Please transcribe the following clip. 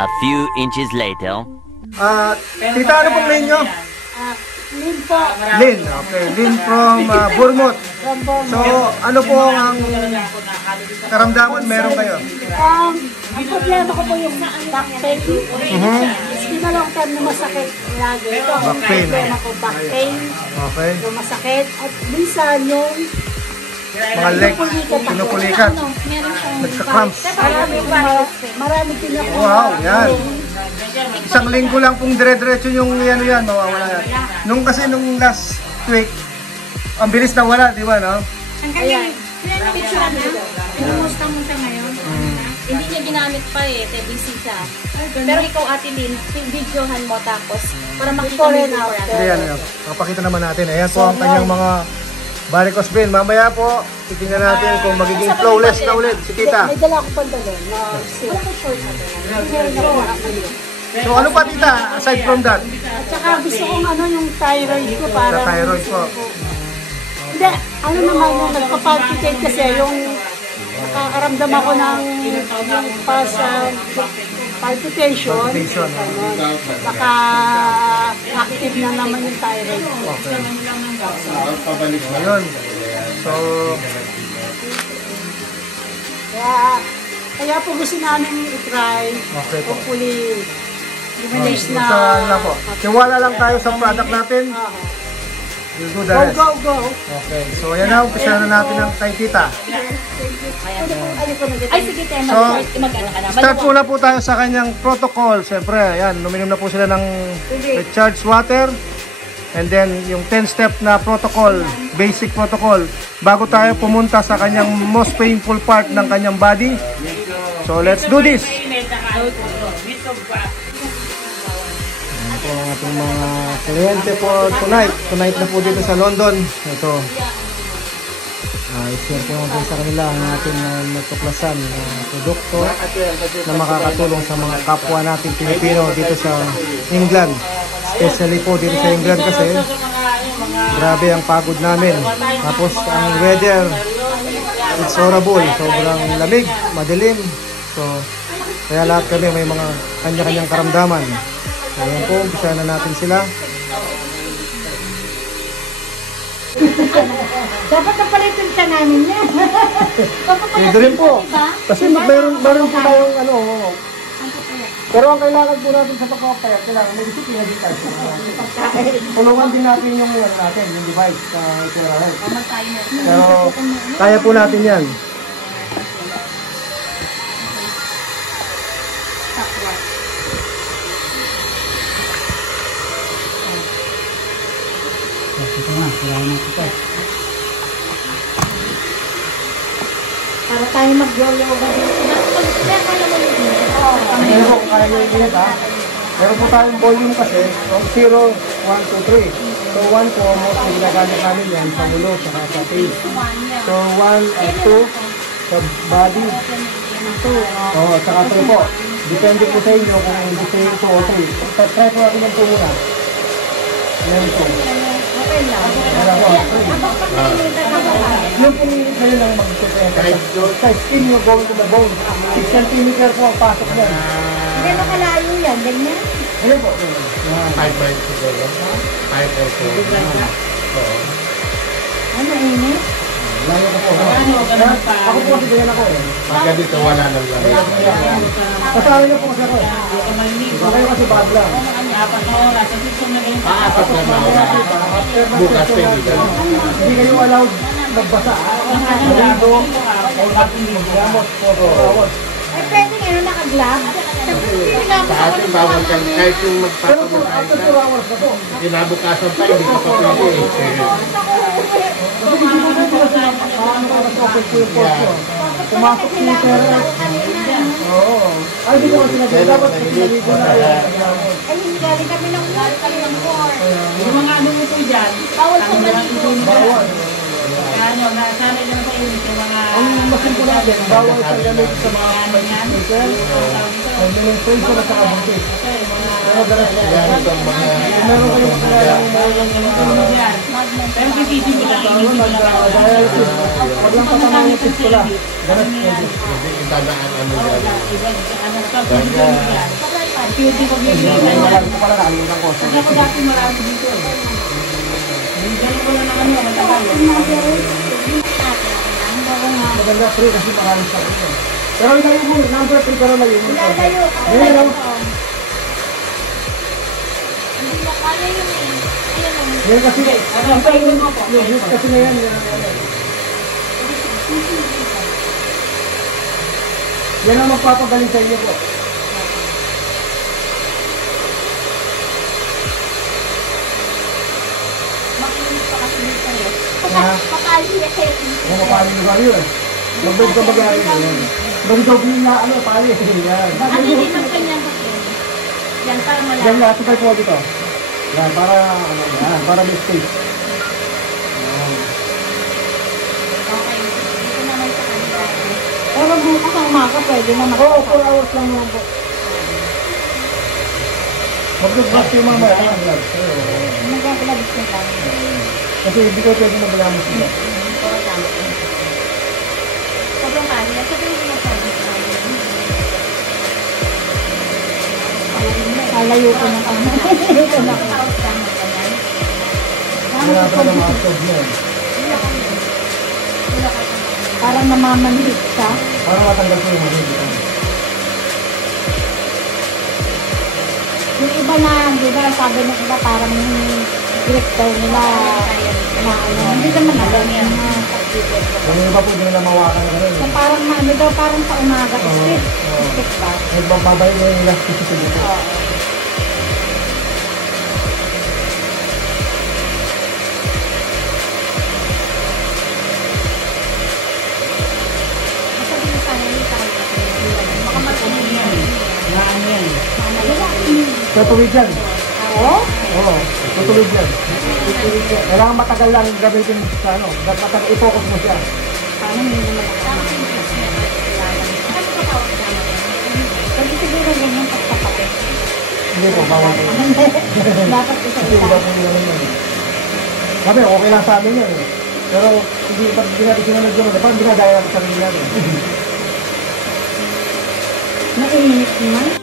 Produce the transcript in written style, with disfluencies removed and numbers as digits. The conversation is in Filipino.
A few inches later. Tita, ano pong name nyo? Lin po. Lin, okay. Lin from Bournemouth. So, ano po ang karamdaman meron kayo? Ang problema ko po yung back pain. Sinalong time na masakit lagi. Back pain. Problema ko back pain. Okay. Yung masakit. At minsan yung Mga leg, pinupulikat. Nagka-cramps. Marami pinakuha. Wow, yan. Isang linggo lang pong dire-diretso yung ano yan, mawawala yan. Nung last week, ang bilis na wala, di ba, no? Ang kanya, picture na, pinumusta mo siya ngayon. Hindi niya ginamit pa busy siya. Pero ikaw, Ate Lynn, videohan mo tapos para makita mo yung before and after. Ayan, papakita naman natin. Ayan po ang kanyang mga varicose vein. Mamaya po, titingnan natin kung magiging flawless na ulit si Tita. May dala akong pantalon na sila. So ano pa, Tita, aside from that? At saka gusto kong yung thyroid ko para... Sa thyroid po. Hindi, naman yung nagpa-palpitate kasi yung nakakaramdam ako ng palpitation. Baka active na naman yung thyroid ko. Ayun. So, kaya po gusto namin i-try. okay po. Hopefully, luminis na. So, po. Tiwala lang tayo sa product natin. We'll do the rest. Go, go, go. Okay. So, ayan na. Umpisa na natin ang kay Tita. Ay, sige, Tema. So, Mag-ano ka na. start muna po tayo sa kanyang protocol. Siyempre, ayan. Luminom na po sila ng recharged water. And then, yung 10-step na protocol, basic protocol, bago tayo pumunta sa kanyang most painful part ng kanyang body. So, let's do this! Ayan po ang ating mga kliyente for tonight. Tonight na po dito sa London. Ito. I-share po natin sa kanila ang ating natuklasan na produkto na makakatulong sa mga kapwa natin Pilipino dito sa England. Especially po dito sa England kasi grabe ang pagod namin. Tapos ang weather, it's horrible. Sobrang lamig, madilim. So, kaya lahat kami may mga kanya-kanyang karamdaman. So, ayan po, umpisa na natin sila. Dapat napalitin siya namin yan. Pwede rin po. Kasi mayroon po tayong pero ang kailangan po natin sa pagkakaya, kailangan may disiplina din tayo. Tulungan din natin yung device na ito. Pero kaya po natin yan. Para tayo mag-yoga dito. Pero po, kaya nyo init ha. Meron po tayong volume kasi, 0, 1, 2, 3. So 1 po, mostly ginagamit namin yan sa ulo, saka sa face. So 1 and 2 sa body. Oo, saka 3 po. Depende po sa inyo kung gusto nyo 2 o 3. Try po natin yung 2 muna. Yan 2. Okay lang. Yung pong kayo lang mag-prepare. Sa skin nyo, going to the bone. 6 cm po ang pasok niya. Gano'n kalayo yan? Ganyan? Ayan po. 5 miles siguro. 5 or 4. Oo. Ano, init? Layo ko po. Ako po, ganyan ako eh. Pagka dito wala nang lamig. Kasali na po kasi ako eh. Kayo kasi bad lang. Apat na oras. Bukas kayo dito. Hindi kayo allowed magbasa. Maligo. O natin maglamot. Eh, pwede ngayon naka-glove? Sa atin bawal ka kahit yung Pero po, magpapamagay after 2 ka. hours na po. Kinabukasan pa, hindi ka pa pwede eh. Kasi hindi mo na sila sa paano ka nag-open po yung post ko. Pumasok po yung terror. Oo. Ay, hindi ko kasi dapat pinaligo na yun. Ay, hindi galing kami ng wall, kami ng war. Yung mga ano mo po dyan, Bawal po maligo. Bawal. ano, nasanay lang sa inyo yung mga... Ang masin po natin, bawal paggamit sa mga pag-sensor, pag-sensor at saka buntis. Pero daras na yan. Meron kayong Pero pipisi mo lang, hindi mo lang. pag lang patamang yung pistola, daras pwede. Hindi itadaan ano yan. Ano, pag-video mo yan. beauty ko bibigyan. Alam ko pala, nakalimutan ko. Kasi ako dati marami dito. Ganun ko lang naman yung matagal. Maganda 3 kasi maraming sa ito. Pero ilayo mo, number 3 pero layo mo. Lalayo. Ayan lang. Hindi na kaya yun eh. Ayan lang. Yan kasi, yung kasi na yan. Yan ang magpapagaling sa inyo po. Makinig pa kasi dito eh. Ha? Pakali eh. Yan, mapali mo ba yun? Magbalik ka mag-aaral yun. Mag-double na, pali. Yan. At hindi magkanyang bakit. Yan, para Yan malaman. lahat ito po dito. Yan, para may space. Yan. Okay. Dito naman sa kanila. Pero bukas ang umaga, pwede na Oo, 4 hours lang naman po. Mag-vlog yung mamaya. Mag-vlog na lang. Kasi hindi ko pwede mag-alaman sila. Sobrang kali. At sabi mo magsabi. Lalayo ko ng ano. Ito na. Tapos lang magkanyan. Wala pa na mga stove yan. Parang namamanhit siya. Para matanggal ko yung mga dito. Yung iba na, di ba, sabi ng iba parang grip daw nila na ano. Hindi naman alam yan. Yung iba po, hindi nila mawakan na rin. So, parang ano daw, parang sa umaga. Stick. Stick ba? Nagbababay na yung elasticity dito. Sabi mo sana yung tayo. Baka magkanin yan. Tutuwid yan. Oo? Oo, tutuwid yan. Kailangan matagal lang gamitin sa ano. Matagal, i-focus mo siya. Parang hindi naman Tama yung tips niya. Ano ba tawag naman? Pwede siguro ganyan pagkakapit. Hindi po, bawal po. Dapat Kasi isa-isa. iba po yung ano yun. Sabi, okay lang sa amin yun. Pero hindi pag hindi natin sinunod yun, parang dinadaya natin sa sarili natin. Mainit naman.